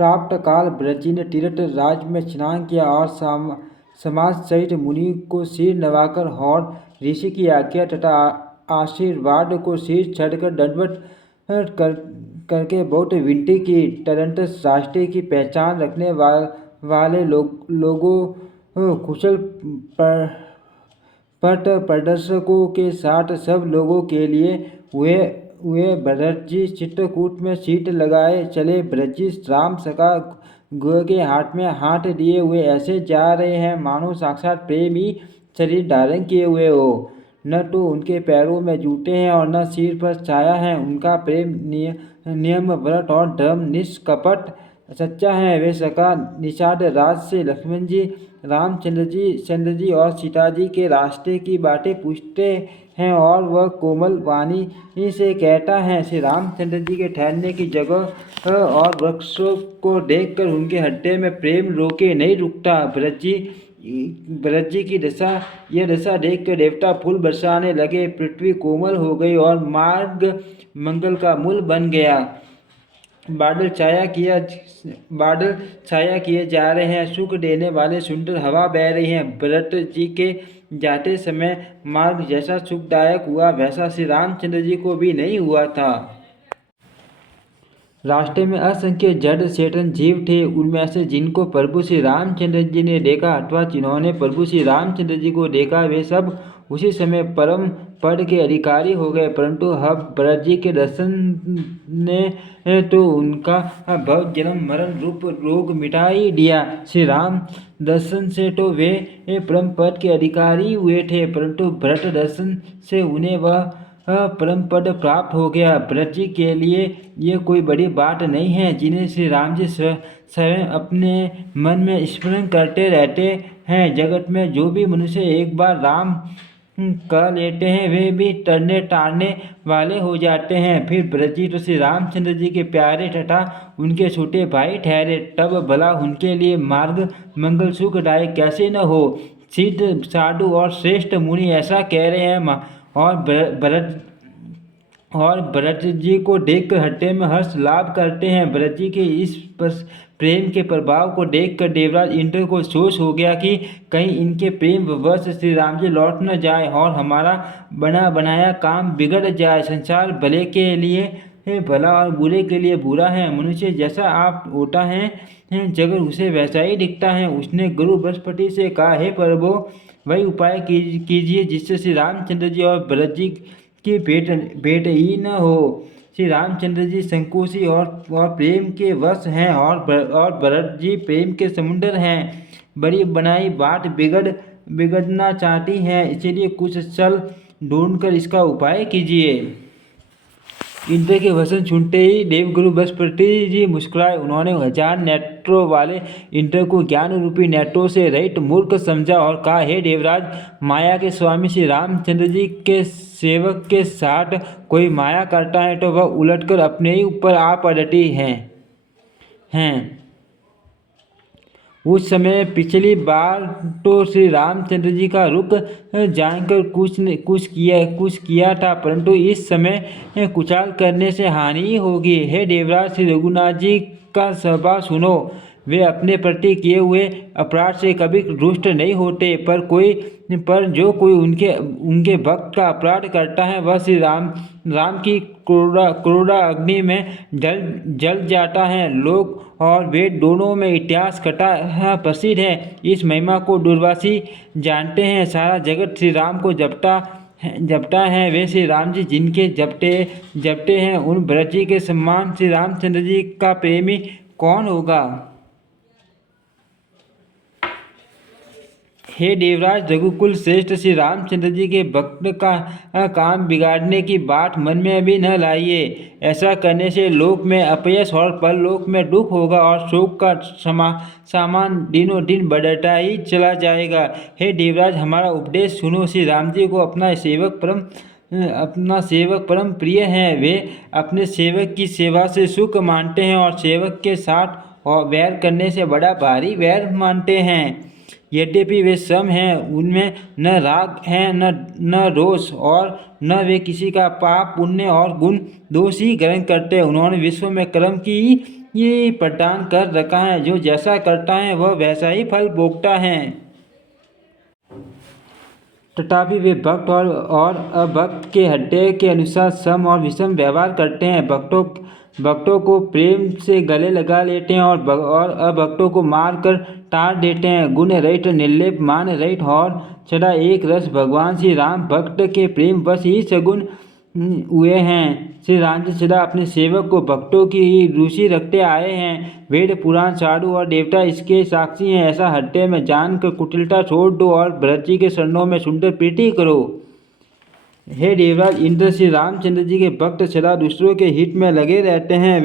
प्राप्त काल ब्रजी ने तीर्थ राज में स्नान किया और समाज सहित मुनि को सिर नवाकर और ऋषि की आज्ञा तथा आशीर्वाद को सिर चढ़कर दंडवत करके बहुत विनती की। तदनंतर राष्ट्र की पहचान रखने वाले लोगों कुशल पथ प्रदर्शकों के साथ सब लोगों के लिए हुए भरतजी चित्रकूट में सीट लगाए चले। भरतजी राम सका गुह के हाथ में हाथ लिए हुए ऐसे जा रहे हैं मानो साक्षात प्रेम ही शरीर धारण किए हुए हो। न तो उनके पैरों में जूते हैं और न सिर पर छाया है। उनका प्रेम नियम व्रत और धर्म निष्कपट सच्चा है। वे सका निषाद राज से लक्ष्मण जी, चंद्र जी और सीता जी के रास्ते की बातें पूछते हैं और वह कोमल वाणी से कहता है। श्री रामचंद्र जी के ठहरने की जगह और वृक्षों को देखकर उनके हृदय में प्रेम रोके नहीं रुकता। भरत जी की यह दशा देखकर देवता फूल बरसाने लगे। पृथ्वी कोमल हो गई और मार्ग मंगल का मूल बन गया। बादल छाया किए जा रहे हैं। सुख देने वाले सुंदर हवा बह रही है। भरत जी के जाते समय मार्ग जैसा सुखदायक हुआ वैसा श्री रामचंद्र जी को भी नहीं हुआ था। रास्ते में असंख्य जड़ चेतन जीव थे। उनमें से जिनको प्रभु श्री रामचंद्र जी ने देखा अथवा जिन्होंने प्रभु श्री रामचंद्र जी को देखा वे सब उसी समय परम पद के अधिकारी हो गए। परंतु अब भरत जी के दर्शन ने तो उनका भव जन्म मरण रूप रोग मिटा ही दिया। श्री राम दर्शन से तो वे परम पद के अधिकारी हुए थे, परंतु भरत दर्शन से उन्हें वह परम पद प्राप्त हो गया। भरत जी के लिए ये कोई बड़ी बात नहीं है, जिन्हें श्री राम जी स्वयं अपने मन में स्मरण करते रहते हैं। जगत में जो भी मनुष्य एक बार राम कर लेते हैं वे भी तरने तारने वाले हो जाते हैं। फिर भरत जी तो श्री रामचंद्र जी के प्यारे तथा उनके छोटे भाई ठहरे, तब भला उनके लिए मार्ग मंगल सुखदायक कैसे न हो। सिद्ध साधु और श्रेष्ठ मुनि ऐसा कह रहे हैं और भरत जी को देखकर हृदय में हर्ष लाभ करते हैं। भरत जी के इस प्रेम के प्रभाव को देखकर देवराज इंद्र को सोच हो गया कि कहीं इनके प्रेम वश श्री राम जी लौट न जाए और हमारा बना बनाया काम बिगड़ जाए। संसार भले के लिए भला और बुरे के लिए बुरा है। मनुष्य जैसा आप होता है जगत उसे वैसा ही दिखता है। उसने गुरु बृहस्पति से कहा, हे प्रभु वही उपाय कीजिए जिससे श्री रामचंद्र जी और भरत जी की भेंट ही न हो। श्री रामचंद्र जी संकोची और प्रेम के वश हैं और भरत जी प्रेम के समुंदर हैं। बड़ी बनाई बात बिगड़ना चाहती है, इसलिए कुछ छल ढूंढकर इसका उपाय कीजिए। इंद्र के वचन सुनते ही देवगुरु बृहस्पति जी मुस्कुराए। उन्होंने 1000 नेत्रों वाले इंद्र को ज्ञान रूपी नेत्रों से रहित मूर्ख समझा और कहा, हे देवराज, माया के स्वामी श्री रामचंद्र जी के सेवक के साथ कोई माया करता है तो वह उलटकर अपने ही ऊपर आ पड़ती हैं। उस समय पिछली बार तो श्री रामचंद्र जी का रुख जानकर कुछ किया था, परंतु इस समय कुचाल करने से हानि ही होगी। हे देवराज, श्री रघुनाथ जी का स्वभाव सुनो। वे अपने प्रति किए हुए अपराध से कभी रुष्ट नहीं होते, पर जो कोई उनके भक्त का अपराध करता है वह श्री राम की क्रोधा अग्नि में जल जाता है। लोग और वेद दोनों में इतिहास कथा प्रसिद्ध है। इस महिमा को दूरवासी जानते हैं। सारा जगत श्री राम को जपता है। वे श्री राम जी जिनके जपते हैं उन भरत जी के समान श्री रामचंद्र जी का प्रेमी कौन होगा। हे देवराज, रघुकुल श्रेष्ठ श्री रामचंद्र जी के भक्त का काम बिगाड़ने की बात मन में भी न लाइए। ऐसा करने से लोक में अपयश और परलोक में दुख होगा और शोक का सामान दिनों दिन बढ़ता ही चला जाएगा। हे देवराज, हमारा उपदेश सुनो। श्री राम जी को अपना सेवक परम प्रिय है। वे अपने सेवक की सेवा से सुख मानते हैं और सेवक के साथ वैर करने से बड़ा भारी वैर मानते हैं। यद्यपि वे सम हैं, उनमें न राग है न रोष और न वे किसी का पाप पुण्य और गुण दोष ही ग्रहण करते। उन्होंने विश्व में कर्म की ये प्रदान कर रखा है। जो जैसा करता है वह वैसा ही फल भोगता है। तथापि वे भक्त और अभक्त के हृदय के अनुसार सम और विषम व्यवहार करते हैं। भक्तों को प्रेम से गले लगा लेते हैं और अभक्तों को मार कर टार देते हैं। गुण रहित, निर्लेप, मान रहित और सदा एक रस भगवान श्री राम भक्त के प्रेम वश ही सगुण हुए हैं। श्री राम जी सदा अपने सेवक को भक्तों की रुचि रखते आए हैं। वेद, पुराण, साधु और देवता इसके साक्षी हैं। ऐसा हृदय में जानकर कुटिलता छोड़ दो और भरत जी के चरणों में सुंदर प्रीति करो। हे देवराज इंद्र, श्री रामचंद्र जी के भक्त सदा दूसरों के हित में लगे रहते हैं।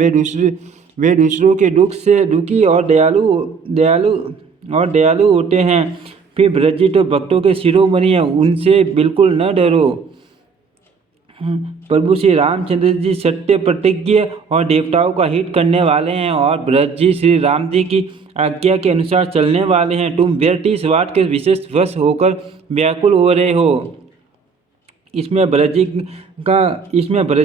वे दूसरों के दुख से दुखी और दयालु होते हैं। फिर भरत जी तो भक्तों के शिरोमणि हैं, उनसे बिल्कुल न डरो। प्रभु श्री रामचंद्र जी सत्य प्रतिज्ञ और देवताओं का हित करने वाले हैं और भरत जी श्री राम जी की आज्ञा के अनुसार चलने वाले हैं। तुम व्यर्थ इस बात के विशेष वश होकर व्याकुल हो रहे हो। इसमें भरत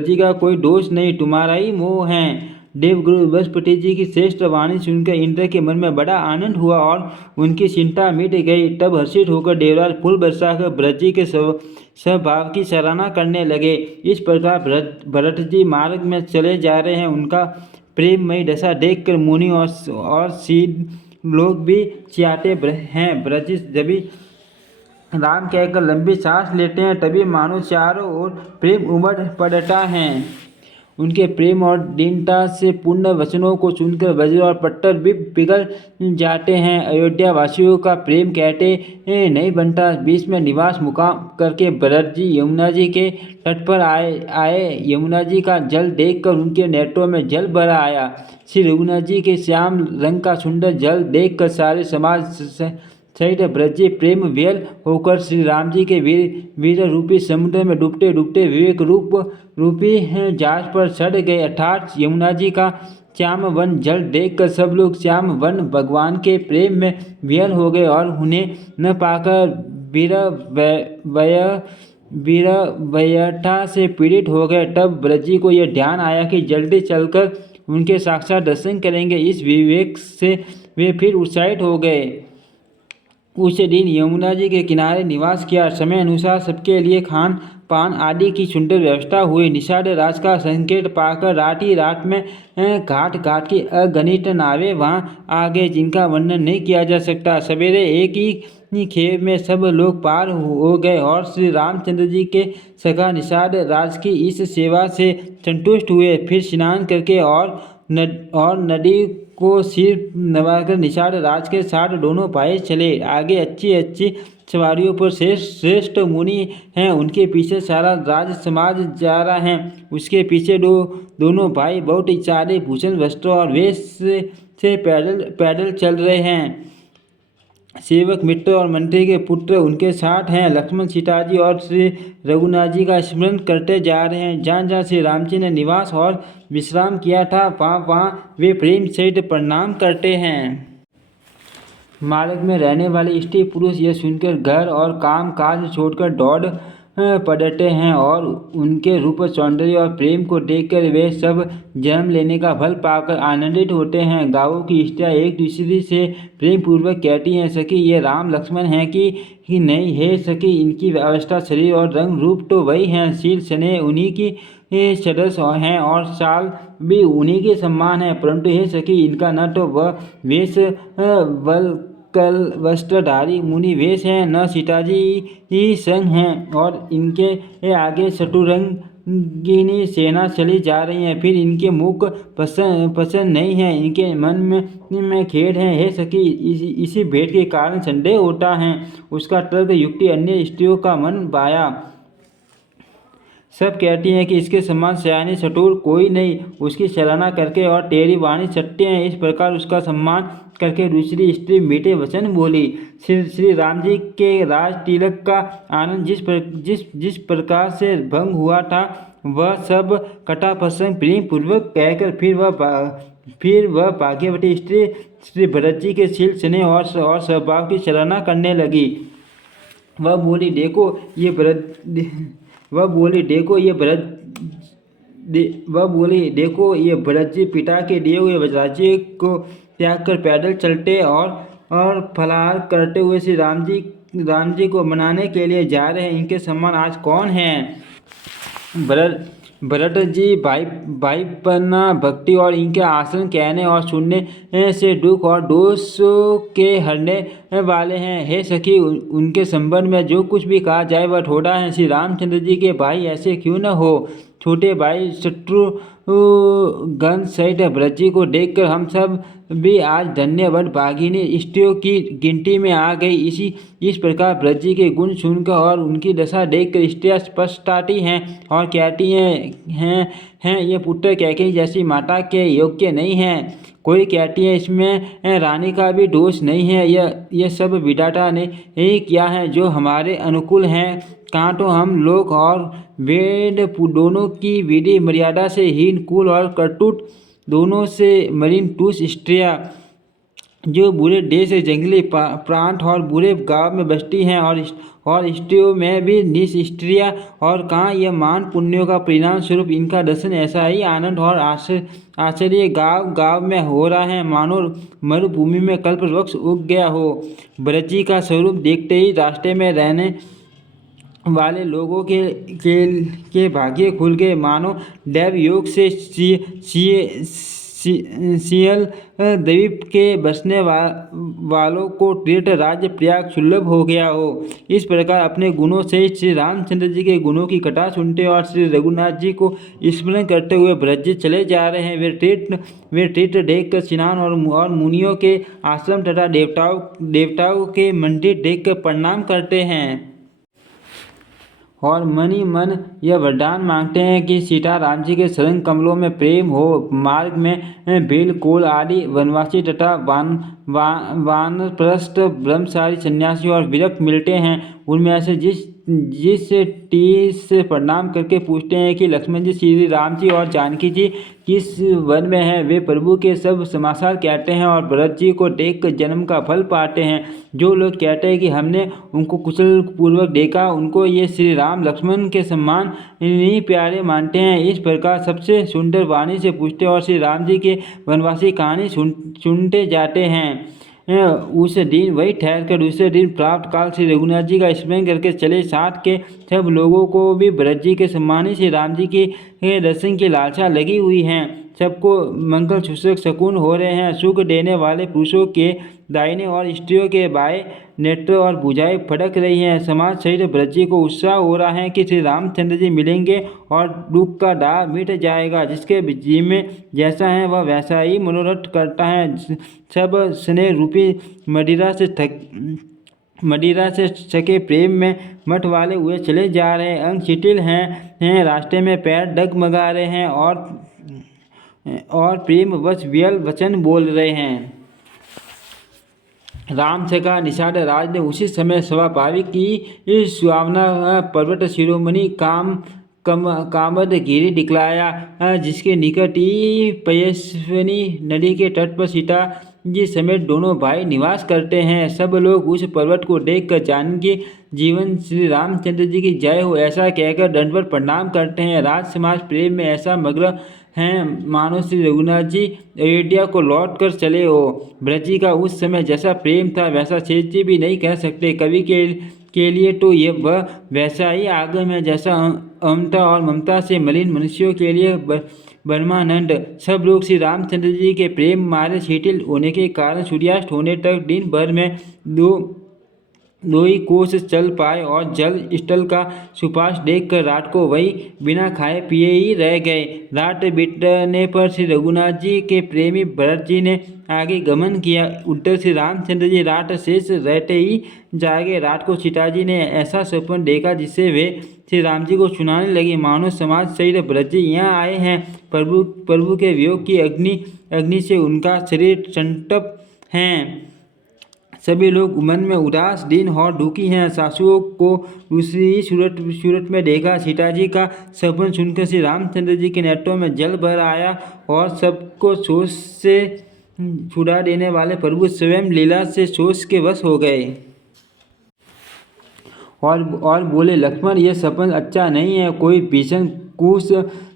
जी का कोई दोष नहीं, तुम्हारा ही मोह है। देवगुरु बृहस्पति जी की श्रेष्ठ वाणी सुनकर इंद्र के मन में बड़ा आनंद हुआ और उनकी चिंता मिट गई। तब हर्षित होकर देवराज फूल बरसाकर भरत जी के स्वभाव की सराहना करने लगे। इस प्रकार भरत जी मार्ग में चले जा रहे हैं। उनका प्रेममयी दशा देखकर मुनि और सिद्ध लोग भी चिढ़ाते हैं। भरत जी जब राम कहकर लंबी सांस लेते हैं तभी मानो चारों ओर प्रेम उमड़ पड़ता है। उनके प्रेम और दीनता से पूर्ण वचनों को सुनकर वज्र और पत्थर भी पिघल जाते हैं। अयोध्या वासियों का प्रेम कहते नहीं बनता। बीच में निवास मुकाम करके भरत जी यमुना जी के तट पर आए। यमुना जी का जल देखकर उनके नेत्रों में जल भर आया। श्री रघुनाथ जी के श्याम रंग का सुंदर जल देखकर सारे समाज सहित भरत जी प्रेम विह्वल होकर श्री राम जी के वीर रूपी समुद्र में डूबते डूबते विवेक रूपी जहाज पर चढ़ गए। अर्थात यमुना जी का श्याम वन जल देखकर सब लोग श्याम वन भगवान के प्रेम में विह्वल हो गए और उन्हें न पाकर वीरवयता से पीड़ित हो गए। तब भरत जी को यह ध्यान आया कि जल्दी चलकर उनके साक्षात दर्शन करेंगे। इस विवेक से वे फिर उत्साहित हो गए। उस दिन यमुना जी के किनारे निवास किया। समय अनुसार सबके लिए खान पान आदि की सुंदर व्यवस्था हुई। निषाद राज का संकेत पाकर रात ही रात में घाट घाट की अगणित नावें वहाँ आ गए, जिनका वर्णन नहीं किया जा सकता। सवेरे एक ही खेप में सब लोग पार हो गए और श्री रामचंद्र जी के सखा निषाद राज की इस सेवा से संतुष्ट हुए। फिर स्नान करके और नदी को सिर नवाकर निषाद राज के साथ दोनों भाई चले। आगे अच्छी सवारियों पर श्रेष्ठ मुनि हैं, उनके पीछे सारा राज समाज जा रहा है। उसके पीछे दोनों भाई बहुत सारे भूषण वस्त्र और वेश से पैदल चल रहे हैं। सेवक मित्र और मंत्री के पुत्र उनके साथ हैं। लक्ष्मण, सीता जी और श्री रघुनाथ जी का स्मरण करते जा रहे हैं। जहाँ जहाँ श्री राम जी ने निवास और विश्राम किया था वहाँ वे प्रेम सहित प्रणाम करते हैं। मार्ग में रहने वाले स्त्री पुरुष यह सुनकर घर और काम काज छोड़कर दौड़ पड़ते हैं और उनके रूप, सौंदर्य और प्रेम को देखकर वे सब जन्म लेने का फल पाकर आनंदित होते हैं। गाँवों की स्त्रियाँ एक दूसरे से प्रेम पूर्वक कहती हैं, सखी ये राम लक्ष्मण हैं कि नहीं। है सखी, इनकी अवस्था, शरीर और रंग रूप तो वही हैं। शील स्नेह उन्हीं की सदस्य हैं और चाल भी उन्हीं के समान है, परंतु हे सखी, इनका न तो वह वेश कल वस्त्रधारी मुनि वेश हैं, न सीताजी ही संग हैं और इनके आगे शत्रुरंगिनी सेना चली जा रही है। फिर इनके मुख पसंद नहीं है, इनके मन में खेद है। हे सखी, इसी भेद के कारण संदेह होता है। उसका तर्क युक्ति अन्य स्त्रियों का मन भाया। सब कहती हैं कि इसके समान सयानी चतुर कोई नहीं। उसकी सराहना करके और तेरी वाणी सत्य है, इस प्रकार उसका सम्मान करके दूसरी स्त्री मीठे वचन बोली। श्री राम जी के राज तिलक का आनंद जिस प्रकार से भंग हुआ था वह सब कथा प्रसंग प्रेम पूर्वक कहकर फिर वह भाग्यवती स्त्री श्री भरत जी के शील स्नेह और स्वभाव की सराहना करने लगी। वह बोली, देखो ये भरत वह बोली, देखो ये भरत जी पिता के दिए हुए राज्य को त्याग कर पैदल चलते और फलाहार करते हुए श्री राम जी को मनाने के लिए जा रहे हैं। इनके समान आज कौन है? भरत भरत जी भाईपना भक्ति और इनके आसन कहने और सुनने से दुख और दोष के हरने वाले हैं। हे सखी, उनके संबंध में जो कुछ भी कहा जाए वह थोड़ा है। श्री रामचंद्र जी के भाई ऐसे क्यों न हो। छोटे भाई शत्रुघ्न सहित भरत जी को देखकर हम सब भी आज धन्यवाद भागिनी स्त्रियों की गिनती में आ गई। इस प्रकार भरत जी के गुण सुनकर और उनकी दशा देखकर स्त्रियां पछताती हैं और कहती हैं ये पुत्र कैकेयी जैसी माता के योग्य नहीं है। कोई कहती है इसमें रानी का भी दोष नहीं है, यह सब विधाता ने ही किया है जो हमारे अनुकूल हैं। कहाँ तो हम लोग और वेद दोनों की विधि मर्यादा से हीन, कुल और कटुट दोनों से मलिन टूस स्त्रियाँ जो बुरे देश, जंगली प्रांत और बुरे गांव में बसती हैं और स्त्रियों में भी नीच स्त्रियाँ। और कहाँ यह मान पुण्यों का परिणाम स्वरूप इनका दर्शन ऐसा ही आनंद और आश्चर्य गांव गांव में हो रहा है, मानो मरुभूमि में कल्प वृक्ष उग गया हो। भरत जी का स्वरूप देखते ही रास्ते में रहने वाले लोगों के भाग्य खुल गए, मानो दैव योग से सियल द्वीप के बसने वालों को तीर्थ राज्य प्रयाग सुलभ हो गया हो। इस प्रकार अपने गुणों से श्री रामचंद्र जी के गुणों की कथा सुनते और श्री रघुनाथ जी को स्मरण करते हुए भरत जी चले जा रहे हैं। वे तीर्थ देखकर स्नान और मुनियों के आश्रम तथा देवताओं के मंदिर देखकर प्रणाम करते हैं और मन ही मन यह वरदान मांगते हैं कि सीता राम जी के शरण कमलों में प्रेम हो। मार्ग में भील, कोल आदि वनवासी तथा वानप्रस्थ ब्रह्मचारी सन्यासी और विरक्त मिलते हैं। उनमें से जिस टीस से प्रणाम करके पूछते हैं कि लक्ष्मण जी, श्री राम जी और जानकी जी किस वन में हैं, वे प्रभु के सब समाचार कहते हैं और भरत जी को देखकर जन्म का फल पाते हैं। जो लोग कहते हैं कि हमने उनको कुशल पूर्वक देखा, उनको ये श्री राम लक्ष्मण के समान इन्हीं प्यारे मानते हैं। इस प्रकार सबसे सुंदर वाणी से पूछते और श्री राम जी के वनवासी कहानी सुनते जाते हैं। उस दिन वही ठहर कर दूसरे दिन प्राप्त काल श्री रघुनाथ जी का स्मरण करके चले। साथ के सब लोगों को भी भरत जी के सम्मानित श्री राम जी के दर्शन की लालसा लगी हुई है। सबको मंगल सूचक शकुन हो रहे हैं। सुख देने वाले पुरुषों के दाहिने और स्त्रियों के बाएं नेत्र और भुजाएं फटक रही हैं। समाज सहित भरत जी को उत्साह हो रहा है कि श्री रामचंद्र जी मिलेंगे और दुख का दाग मिट जाएगा। जिसके जी में जैसा है वह वैसा ही मनोरथ करता है। सब स्नेह रूपी मदिरा से सके प्रेम में मठ वाले हुए चले जा रहे हैं। अंग शिथिल हैं, रास्ते में पैर डगमगा रहे हैं और प्रेम वश व्यल वचन बोल रहे हैं। राम सखा निषाद राज ने उसी समय स्वाभाविक की सुहावना पर्वत शिरोमणि कामदगिरि दिखलाया, जिसके निकट ही पयस्विनी नदी के तट पर सीता जी समेत दोनों भाई निवास करते हैं। सब लोग उस पर्वत को देखकर जानकी जीवन श्री रामचंद्र जी की जय हो ऐसा कहकर दंडवत प्रणाम करते हैं। राज समाज प्रेम में ऐसा मग्न हैं मानो श्री रघुनाथ जी अयोध्या को लौट कर चले हो। भरत जी का उस समय जैसा प्रेम था वैसा शेष जी भी नहीं कह सकते। कवि के लिए तो ये वह वैसा ही आगम है जैसा अमता और ममता से मलिन मनुष्यों के लिए ब्रह्मानंद। सब लोग श्री रामचंद्र जी के प्रेम मारे शिथिल होने के कारण सूर्यास्त होने तक दिन भर में दो ही कोस चल पाए और जल स्थल का सुपास देखकर रात को वही बिना खाए पिए ही रह गए। रात बीतने पर श्री रघुनाथ जी के प्रेमी भरत जी ने आगे गमन किया। उधर श्री रामचंद्र जी रात शेष रहते ही जागे। रात को सीता जी ने ऐसा सपन देखा जिससे वे श्री राम जी को सुनाने लगी, मानो समाज सहित भरत जी यहाँ आए हैं। प्रभु के वियोग की अग्नि से उनका शरीर संतप्त हैं। सभी लोग मन में उदास, दिन और दुखी हैं। सासुओं को दूसरी सूरत में देखा। सीता जी का सपन सुनकर श्री रामचंद्र जी के नेत्रों में जल भर आया और सबको सोच से छुड़ा देने वाले प्रभु स्वयं लीला से सोच के वश हो गए और बोले, लक्ष्मण, ये सपन अच्छा नहीं है। कोई भीषण कुश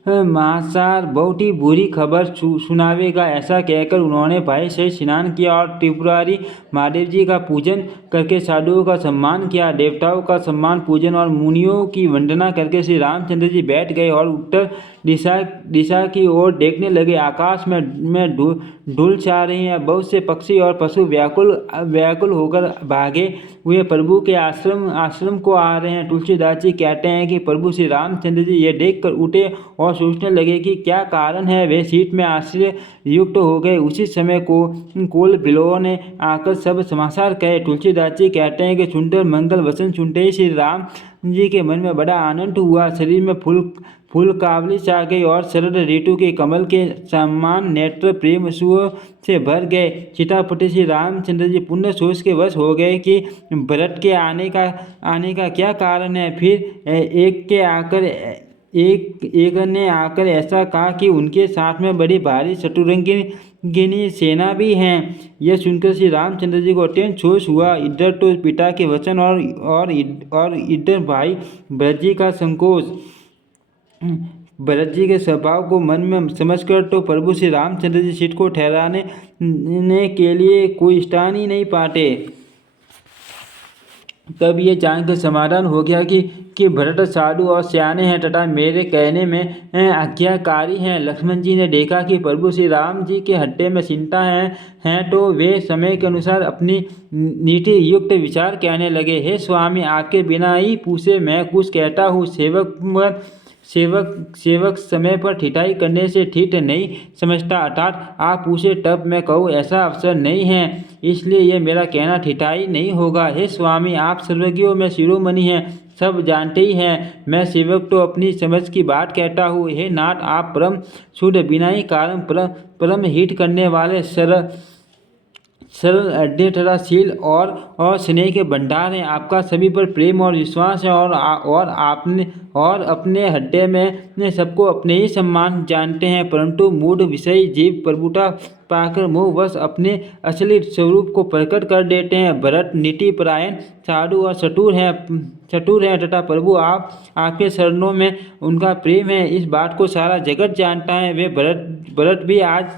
महासार बहुत ही बुरी खबर सुनावेगा। ऐसा कहकर उन्होंने भाई से स्नान किया और त्रिपुरारी महादेव जी का पूजन करके साधुओं का सम्मान किया। देवताओं का सम्मान पूजन और मुनियों की वंदना करके श्री रामचंद्र जी बैठ गए और उत्तर दिशा की ओर देखने लगे। आकाश में धूल छा रही है। बहुत से पक्षी और पशु व्याकुल होकर भागे हुए प्रभु के आश्रम को आ रहे हैं। तुलसीदास जी कहते हैं कि प्रभु श्री रामचंद्र जी ये देखकर उठे और सोचने लगे कि क्या कारण है। वे सीट में आश्चर्य युक्त हो गए। उसी समय कोल बिलों ने आकर सब समाचार कहे। तुलसीदास जी कहते हैं कि सुंदर मंगल वचन सुनते ही श्री राम जी के मन में बड़ा आनंद हुआ। शरीर में फूल कावली छा गई और शरद ऋतु के कमल के समान नेत्र प्रेम सुओं से भर गए। चितापति श्री रामचंद्र जी पुण्य सोच के वश हो गए कि भरत के आने का क्या कारण है। फिर एक ने आकर ऐसा कहा कि उनके साथ में बड़ी भारी शत्रुरंगिनी सेना भी हैं। यह सुनकर श्री रामचंद्र जी को अत्यंत सोच हुआ। इधर तो पिता के वचन और इधर भाई भरत जी का संकोच। भरत जी के स्वभाव को मन में समझकर तो प्रभु श्री रामचंद्र जी सीट को ठहराने के लिए कोई स्थान ही नहीं पाते। तब ये जानकर समाधान हो गया कि भरत साधु और सियाने हैं तथा मेरे कहने में आज्ञाकारी हैं। लक्ष्मण जी ने देखा कि प्रभु श्री राम जी के हृदय में चिंता है तो वे समय के अनुसार अपनी नीति युक्त विचार कहने लगे। हे स्वामी, आपके बिना ही पूछे मैं कुछ कहता हूँ। सेवक समय पर ठिठाई करने से ठीक नहीं समझता, अर्थात आप पूछे तब मैं कहूँ ऐसा अवसर नहीं है, इसलिए यह मेरा कहना ठिठाई नहीं होगा। हे स्वामी, आप सर्वज्ञों में शिरोमणि हैं, सब जानते ही हैं। मैं सेवक तो अपनी समझ की बात कहता हूँ। हे नाथ, आप परम शुद्ध विनयी कारण परम हित करने वाले सरल हृदय तथा शील और स्नेह के भंडार हैं। आपका सभी पर प्रेम और विश्वास है और अपने हृदय में सबको अपने ही सम्मान जानते हैं, परंतु मूढ़ विषयी जीव प्रभुता पाकर मोहवश अपने असली स्वरूप को प्रकट कर देते हैं। भरत नीति परायण साधु और चतुर हैं तथा प्रभु आपके शरणों में उनका प्रेम है, इस बात को सारा जगत जानता है। वे भरत भी आज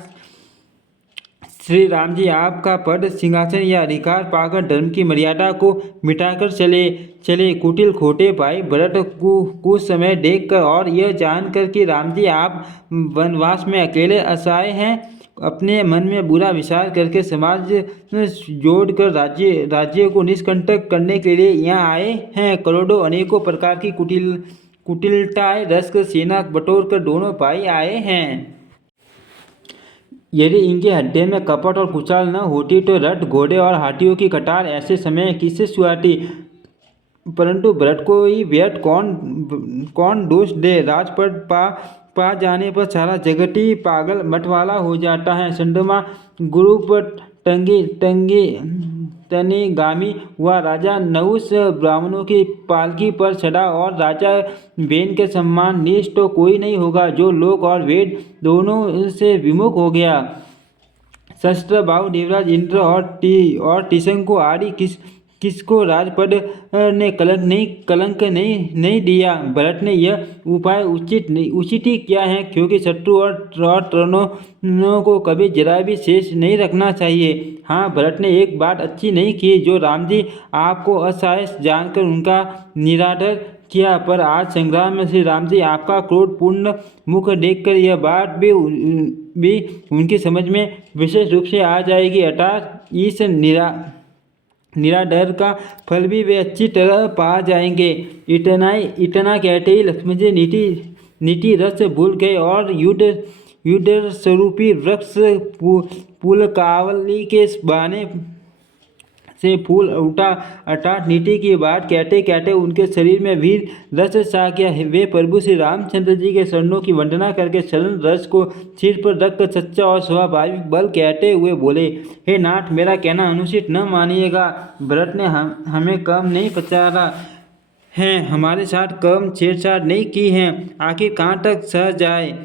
श्री राम जी आपका पद सिंहासन या अधिकार पाकर धर्म की मर्यादा को मिटाकर चले। कुटिल खोटे भाई भरत कुछ समय देखकर और यह जानकर कि राम जी आप वनवास में अकेले असहाय हैं, अपने मन में बुरा विचार करके समाज जोड़कर राज्य को निष्कंटक करने के लिए यहाँ आए हैं। करोड़ों अनेकों प्रकार की कुटिलताएं रचकर सेना बटोर कर दोनों भाई आए हैं। यदि इनके हृदय में कपट और कुचाल न होती तो रथ, घोड़े और हाथियों की कतार ऐसे समय किससे सुहाती। परंतु भरत को ही व्यर्थ कौन दोष दे। राजपद पा जाने पर सारा जगत ही पागल मतवाला हो जाता है। चंद्रमा गुरु पर तनेगामी हुआ राजा नहुस ब्राह्मणों की पालकी पर चढ़ा और राजा बेन के सम्मान निष्ठ तो कोई नहीं होगा जो लोक और वेद दोनों से विमुख हो गया। शस्त्र भाव देवराज इंद्र और त्रिशंकु आदि किसको राजपद ने कलंक नहीं दिया। भरत ने यह उपाय उचित ही किया है, क्योंकि शत्रु और तरुणों को कभी जरा भी शेष नहीं रखना चाहिए। हाँ, भरत ने एक बात अच्छी नहीं की, जो राम जी आपको असहाय जानकर उनका निरादर किया। पर आज संग्राम में श्री राम जी आपका क्रोधपूर्ण मुख देखकर यह बात भी उनकी समझ में विशेष रूप से आ जाएगी, अर्थात इस निरादर का फल भी वे अच्छी तरह पा जाएंगे। इतना कहते ही लक्ष्मण जी नीति रस भूल गए और युद्ध स्वरूपी वृक्ष पुलकावली के बहाने से फूल उठा, अर्थात नीति की बात कहते कहते उनके शरीर में वीर रस छा गया। वे प्रभु श्री रामचंद्र जी के चरणों की वंदना करके चरण रस को सिर पर रखकर सच्चा और स्वाभाविक बल कहते हुए बोले, हे नाथ, मेरा कहना अनुचित न मानिएगा। भरत ने हमें कम नहीं पचारा है, हमारे साथ कम छेड़छाड़ नहीं की है, आखिर कहाँ तक सह जाए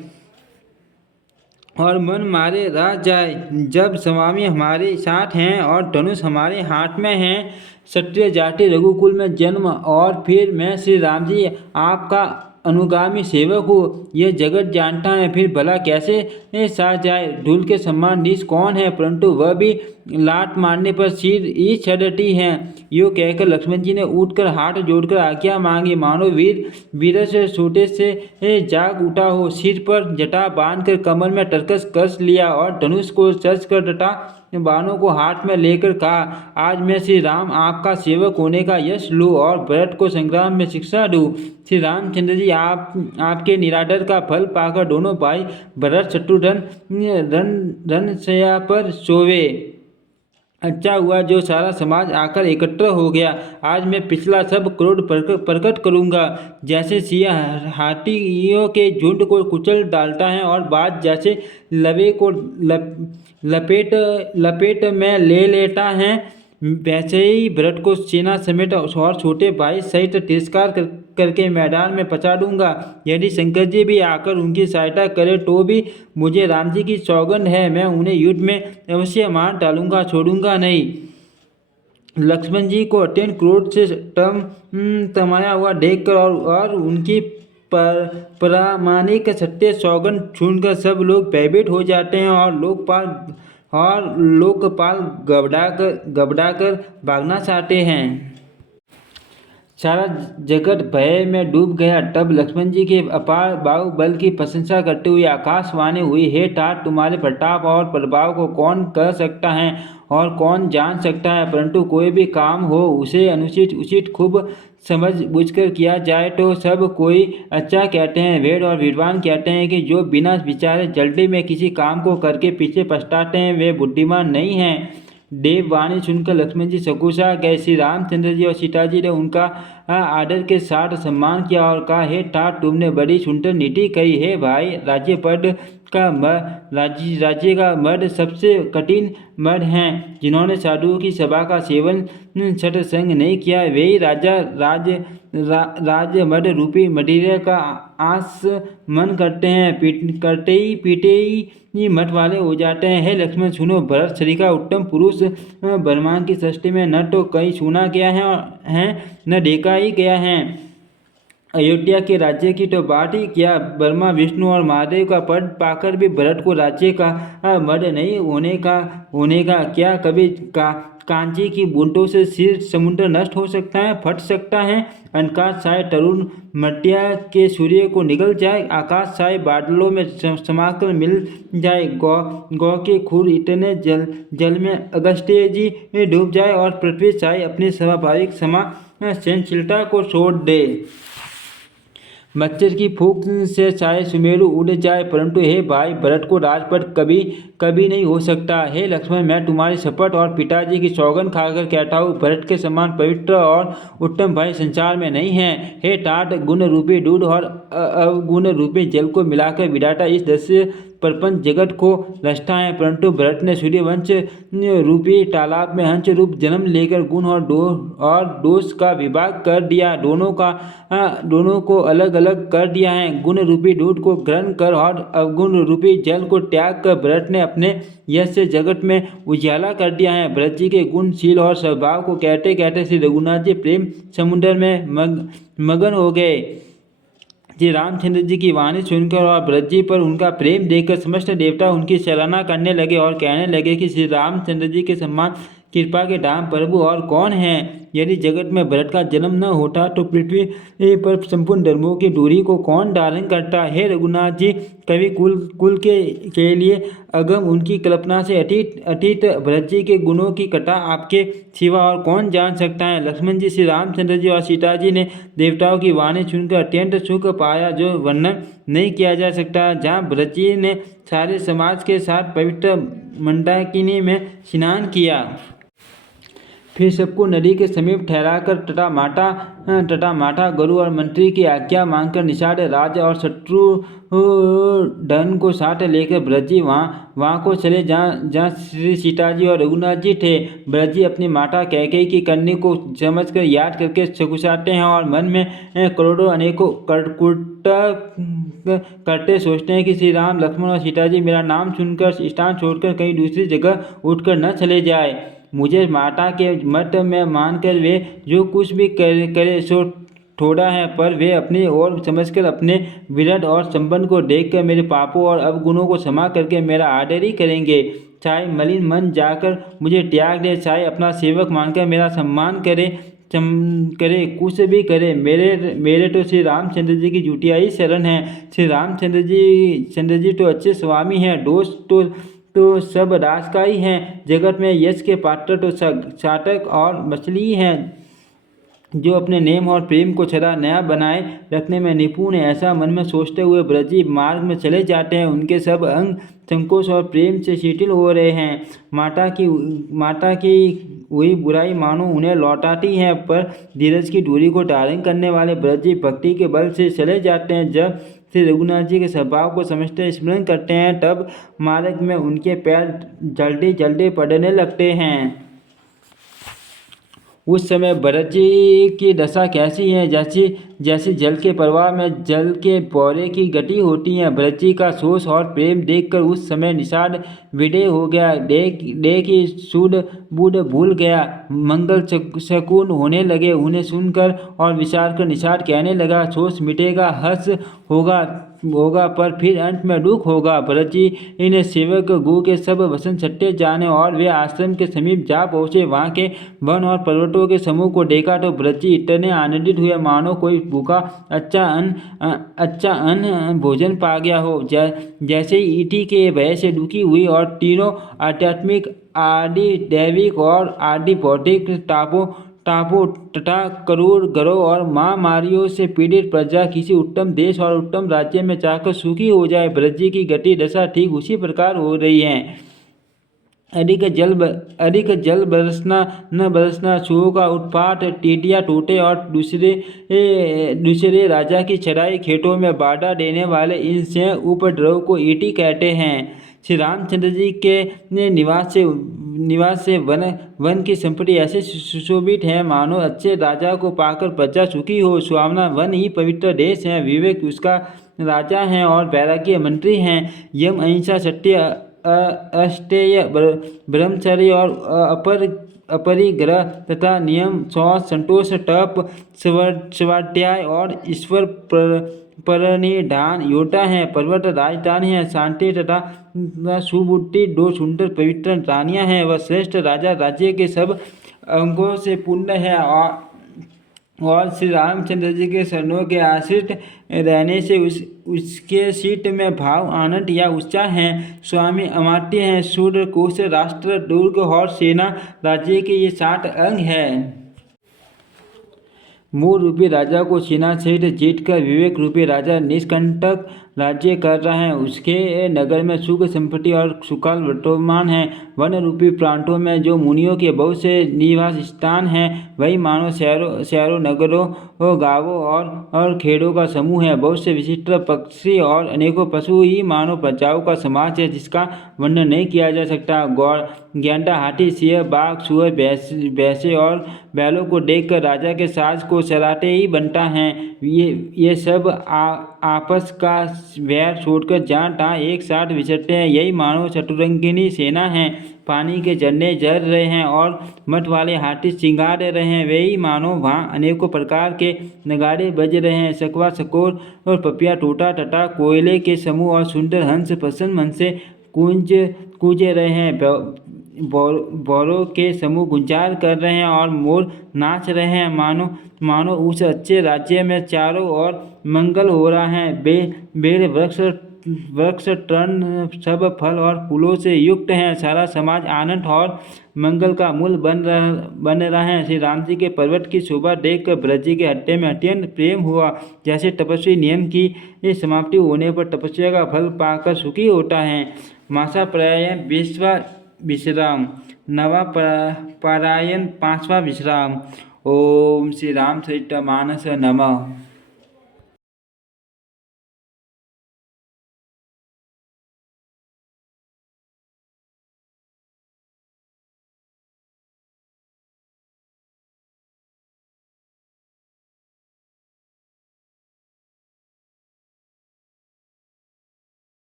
और मन मारे रह जाए। जब स्वामी हमारे साथ हैं और धनुष हमारे हाथ में हैं, क्षत्रिय जाति रघुकुल में जन्म और फिर मैं श्री राम जी आपका अनुगामी सेवक हूँ, यह जगत जानता है, फिर भला कैसे सा जाए। ढूल के समान नीच कौन है, परंतु वह भी लात मारने पर सिर ही छड़ती है। यो कहकर लक्ष्मण जी ने उठकर हाथ जोड़कर आज्ञा मांगी। मानो वीर वीरस छोटे से जाग उठा हो। सिर पर जटा बांधकर कमर में टरकस कस लिया और धनुष को सज कर तथा बाणों को हाथ में लेकर कहा, आज मैं श्री राम आपका सेवक होने का यश लूँ और भरत को संग्राम में शिक्षा दूँ। श्री रामचंद्र जी आपके निरादर का फल पाकर दोनों भाई भरत शत्रुघ्न रणशैया पर सोवे। अच्छा हुआ जो सारा समाज आकर एकत्र हो गया। आज मैं पिछला सब क्रोध प्रकट करूंगा। जैसे सिंह हाथियों के झुंड को कुचल डालता है और बाज जैसे लवे को लपेट में ले लेता है, वैसे ही भरत को सेना समेत और छोटे भाई सहित तिरस्कार करके मैदान में पचा दूंगा। यदि शंकर जी भी आकर उनकी सहायता करें तो भी मुझे राम जी की सौगंध है, मैं उन्हें युद्ध में अवश्य मार डालूंगा, छोड़ूंगा नहीं। लक्ष्मण जी को अत्यंत क्रोध से तमाया हुआ देखकर और उनकी प्रामाणिक सत्य सौगंध सुनकर सब लोग भयभीत हो जाते हैं और लोकपाल घबराकर भागना चाहते हैं। सारा जगत भय में डूब गया। तब लक्ष्मण जी के अपार बाहुबल की प्रशंसा करते हुए आकाशवाणी हुई, हे तात, तुम्हारे प्रताप और प्रभाव को कौन कह सकता है और कौन जान सकता है, परंतु कोई भी काम हो उसे अनुचित उचित खूब समझ बूझकर किया जाए तो सब कोई अच्छा कहते हैं। वेद और विद्वान कहते हैं कि जो बिना विचारे जल्दी में किसी काम को करके पीछे पछताते हैं वे बुद्धिमान नहीं हैं। देववाणी सुनकर लक्ष्मण जी सकुशा गए। श्री रामचंद्र जी और सीता जी ने उनका आदर के साथ सम्मान किया और कहा, हे तात, तुमने बड़ी सुंदर नीति कही। हे भाई, राज्य का मर्द सबसे कठिन मर्द हैं। जिन्होंने साधुओं की सभा का सेवन सत्संग नहीं किया वे ही राज्य मर्द रूपी मदिरा का आस मन करते हैं, करते ही पीते ही मत वाले हो जाते हैं। हे लक्ष्मण सुनो, भरत सरीका उत्तम पुरुष ब्रह्मांड की सृष्टि में न तो कहीं सुना गया है न देखा ही गया है। अयोध्या के राज्य की तो बात ही क्या, ब्रह्मा विष्णु और महादेव का पद पाकर भी भरत को राज्य का मर्द नहीं होने का क्या कभी कांची की बूंदों से सिर समुद्र नष्ट हो सकता है, फट सकता है। अंधकार छाए तरुण मटिया के सूर्य को निगल जाए, आकाश छाए बादलों में समाकर मिल जाए, गौ के खुर इतने जल में अगस्त्य जी डूब जाए और पृथ्वी छाए अपनी स्वाभाविक सहनशीलता को छोड़ दे। मच्छर की फूंक से चाहे सुमेरु उड़ जाए, परंतु हे भाई, भरत को राजपद कभी नहीं हो सकता। हे लक्ष्मण, मैं तुम्हारी शपथ और पिताजी की सौगंध खाकर कहता हूँ, भरत के समान पवित्र और उत्तम भाई संसार में नहीं है। हे तात, गुण रूपी दूध और अवगुण रूपी जल को मिलाकर विधाता इस दस्य प्रपंच जगत को रचता है, परंतु भरत ने सूर्यवंश रूपी तालाब में हंस रूप जन्म लेकर गुण और दोष का विभाग कर दिया, दोनों को अलग अलग कर दिया है। गुण रूपी दूध को ग्रहण कर और अवगुण रूपी जल को त्याग कर भरत ने अपने यश से जगत में उजाला कर दिया है। भरत जी के गुणशील और स्वभाव को कहते कहते श्री रघुनाथ जी प्रेम समुद्र में मगन हो गए। श्री रामचंद्र जी की वाणी सुनकर और भरत जी पर उनका प्रेम देखकर समस्त देवता उनकी सराहना करने लगे और कहने लगे कि श्री रामचंद्र जी के समान कृपा के धाम प्रभु और कौन है। यदि जगत में भरत का जन्म न होता तो पृथ्वी पर संपूर्ण धर्मों की दूरी को कौन धारण करता। हे रघुनाथ जी, कवि कुल के लिए अगम उनकी कल्पना से अतीत भरत जी के गुणों की कथा आपके सिवा और कौन जान सकता है। लक्ष्मण जी, श्री रामचंद्र जी और सीता जी ने देवताओं की वाणी सुनकर अत्यंत सुख पाया जो वर्णन नहीं किया जा सकता। जहाँ भरत जी ने सारे समाज के साथ पवित्र मंदाकिनी में स्नान किया, फिर सबको नदी के समीप ठहराकर तथा माता गरु और मंत्री की आज्ञा मांगकर निषाद राज और शत्रुघ्न को साथ लेकर भरत जी वहाँ को चले जहाँ श्री सीता जी और रघुनाथ जी थे। भरत जी अपनी माता कैकेयी की कन्या को समझकर याद करके सकुचाते हैं और मन में करोड़ों अनेकों करते सोचते हैं कि श्री राम, लक्ष्मण और सीता जी मेरा नाम सुनकर स्थान छोड़कर कहीं दूसरी जगह उठकर न चले जाए। मुझे माता के मत में मानकर वे जो कुछ भी करे सो ठोड़ा है, पर वे अपनी ओर समझकर अपने विरध और संबंध को देखकर मेरे पापों और अवगुणों को क्षमा करके मेरा आदर ही करेंगे। चाहे मलिन मन जाकर मुझे त्याग दे, चाहे अपना सेवक मानकर मेरा सम्मान करे, कुछ भी करे, मेरे तो श्री रामचंद्र जी की जुटिया ही शरण है। श्री चंद्र जी तो अच्छे स्वामी हैं, दोस्त तो सब दास का ही हैं। जगत में यश के पात्र तो चातक और मछली ही हैं, जो अपने नेम और प्रेम को सदा नया बनाए रखने में निपुण है। ऐसा मन में सोचते हुए ब्रजी मार्ग में चले जाते हैं। उनके सब अंग संकोच और प्रेम से शिथिल हो रहे हैं। माता की हुई बुराई मानो उन्हें लौटाती है, पर धीरज की दूरी को धारण करने वाले ब्रजी भक्ति के बल से चले जाते हैं। जब श्री रघुनाथ जी के स्वभाव को समझते स्मरण करते हैं, तब मार्ग में उनके पैर जल्दी जल्दी पड़ने लगते हैं। उस समय भरत जी की दशा कैसी है, जैसी जल के प्रवाह में जल के पौरे की गति होती है। भरत जी का सोच और प्रेम देखकर उस समय निषाद विदेह हो गया। देह की सूद बूढ़ भूल गया। मंगल शकुन होने लगे। उन्हें सुनकर और विचार कर निषाद कहने लगा, सोच मिटेगा, हर्ष होगा, पर फिर अंत में दुख होगा। भरत जी इन सेवक गु के सब वसन सत्य जाने और वे आश्रम के समीप जा पहुँचे। वहाँ के वन और पर्वतों के समूह को देखा तो भरत जी इतने आनंदित हुए मानो कोई भूखा अच्छा अन्न भोजन पा गया हो। जैसे ही ईटी के भय से दुखी हुई और तीनों आध्यात्मिक, आदि दैविक और आदि भौतिक टापों तथा करोड़ घरों और महामारियों से पीड़ित प्रजा किसी उत्तम देश और उत्तम राज्य में जाकर सुखी हो जाए। भरत जी की गति दशा ठीक उसी प्रकार हो रही है। अधिक जल बरसना, चूहों का उत्पात, टीटियाँ टूटे और दूसरे राजा की चराई खेतों में बाधा देने वाले इन से उपद्रव को ईटी कहते हैं। श्री रामचंद्र जी के निवास से वन की संपत्ति ऐसे सुशोभित है मानो अच्छे राजा को पाकर प्रजा सुखी हो। सुहावना वन ही पवित्र देश है। विवेक उसका राजा है और वैराग्य मंत्री हैं। यम, अहिंसा, सत्य, अस्तेय, ब्रह्मचर्य और अपरिग्रह तथा नियम, शौच, संतोष, तप, स्वाध्याय और ईश्वर परिनिधान योद्धा है। पर्वत राजधानी है। शांति तथा सुबुद्धि दो सुंदर पवित्र रानियां हैं। वह श्रेष्ठ राजा राज्य के सब अंगों से पूर्ण है और श्री रामचंद्र जी के शरणों के आश्रित रहने से उसके चित्त में भाव, आनंद या उत्साह है। स्वामी अमात्य हैं। शूद्र, कुश, राष्ट्र, दुर्ग और सेना राज्य के ये 7 अंग हैं। मूल रूपी राजा को सेना सहित जीतकर विवेक रूपी राजा निष्कंटक राज्य कर रहा है। उसके नगर में सुख, संपत्ति और सुखाल वर्तमान है। वन रूपी प्रांतों में जो मुनियों के बहुत से निवास स्थान हैं, वही मानो शहरों, नगरों, गांवों और खेड़ों का समूह है। बहुत से विशिष्ट पक्षी और अनेकों पशु ही मानो प्रजाओं का समाज है, जिसका वर्णन नहीं किया जा सकता। गैंडा, हाथी, सिंह, बाघ, सुअर, भैंसे और बैलों को देखकर राजा के साज को सराहते ही बनता है। ये सब आपस का वैर छोड़कर जहाँ तहाँ एक साथ विचरते हैं। यही मानो चतुरंगिनी सेना है। पानी के झरने झर रहे हैं और मठ वाले हाथी चिंगार रहे हैं। वे ही मानो वहाँ अनेकों प्रकार के नगाड़े बज रहे हैं। सकवा, सकोर और पपिया, टोटा तथा कोयले के समूह और सुंदर हंस प्रसन्न मन से कूज रहे हैं। बौरों के समूह गुंजार कर रहे हैं और मोर नाच रहे हैं। मानो उस अच्छे राज्य में चारों ओर मंगल हो रहा है। बेल, वृक्ष, तृण सब फल और फूलों से युक्त हैं। सारा समाज आनंद और मंगल का मूल बन रहा है। श्री राम जी के पर्वत की शोभा देखकर भरत जी के हृदय में अत्यंत प्रेम हुआ। जैसे तपस्वी नियम की समाप्ति होने पर तपस्या का फल पाकर सुखी होता है। मासा प्राणायाम 20वां विश्राम, नवा पारायण 5वां विश्राम। ओम श्री रामचरितमानस नमः।